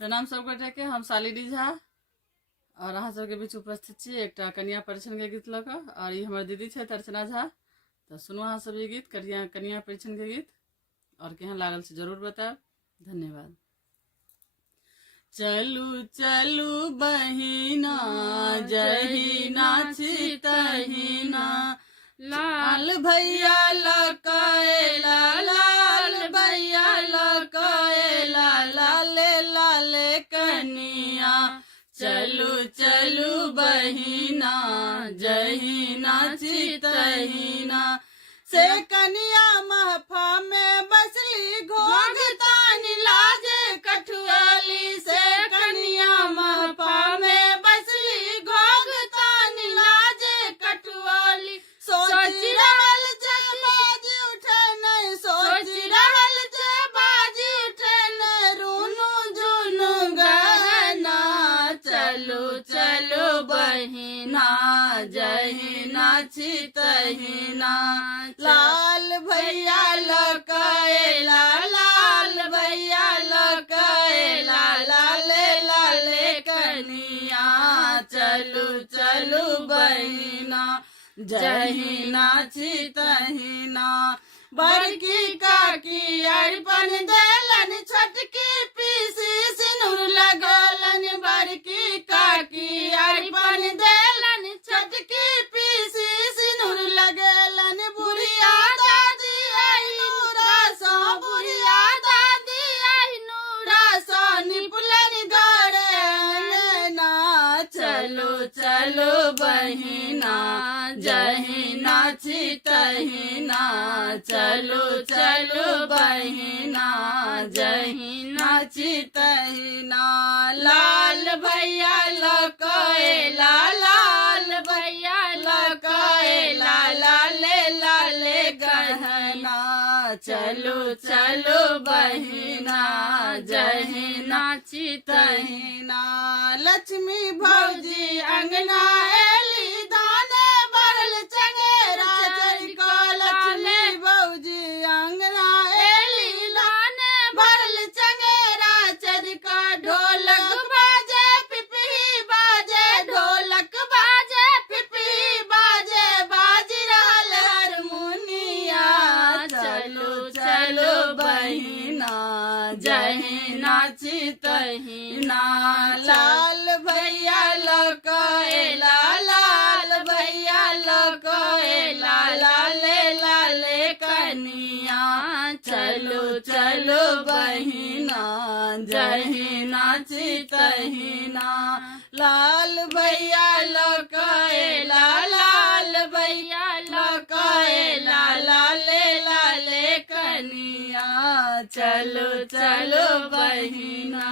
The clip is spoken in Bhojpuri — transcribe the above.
प्रणाम सब गोटे के। हम शालिनी झा और अहाँ सबके बीच उपस्थित छी एकटा कन्या परिछन के गीत लऽ कऽ। और ई हमर दीदी छथि अर्चना झा। तो सुनू अहाँ सब ई गीत कन्या परिछन के गीत और केहन लागल से जरूर बताएब। धन्यवाद। चलू चलू बहिना जहिना छी तहिना, लाल भैया लकाएला लाल भैया लकाएला लाले लाले कनिया। चलू चलू बहिना जहिना छी तहिना, से कनिया महफा में बसली घोघ तानी लाजे कठुआली। से कनिया महफा में बसली घोघ तानी लाजे कठुआली। सोच रहल जे बाजी उठे नहीं, सोच रहल जे बाजी उठे नहीं, रूनु जुनु गहना। चलो चलो बहिना जहिना छी तहिना, लाल भैया लकाएला लाल भैया लकाएला लाले लाले कनिया। चलू चलू बहिना जहिना छी तहिना, बड़की काकी अरिपन देलन छोटकी पीसी सिनुर लगलन। बड़की काकी अरिपन देलन छोटकी पीसी सिनुर लगलन। बुढ़िया दादी आइनु रसो बुढ़िया दादी आइनु रसो निपुलन गड़े अंगना। चलो चलो बहिना जहिना छी तहिना, चलो चलो बहिना जहिना छी तहिना, लाल भैया लकाएला लाल भैया लकाएला लाले लाले गहना। चलो चलो बहिना जहिना छी तहिना, लक्ष्मी भौजी अंगना एली दाने बढ़ल चंगेरा चरिका। लक्ष्मी भौजी अंगना एली दाने बढ़ल चंगेरा चरिका। ढोलक बाजे पिपही बाजे ढोलक बाजे पिपही बाजे, बाजी रहल हारमोनिया। चलो चलो बहिना जहिना छी तहिना, लाल भैया लकाएला लाल भैया लकाएला लाले लाले कनिया। चलो चलो बहिना जहिना छी तहिना, लाल भैया लकाएला लाल भैया लकाएला लाले लाले कनिया। चलो चलो बहिना।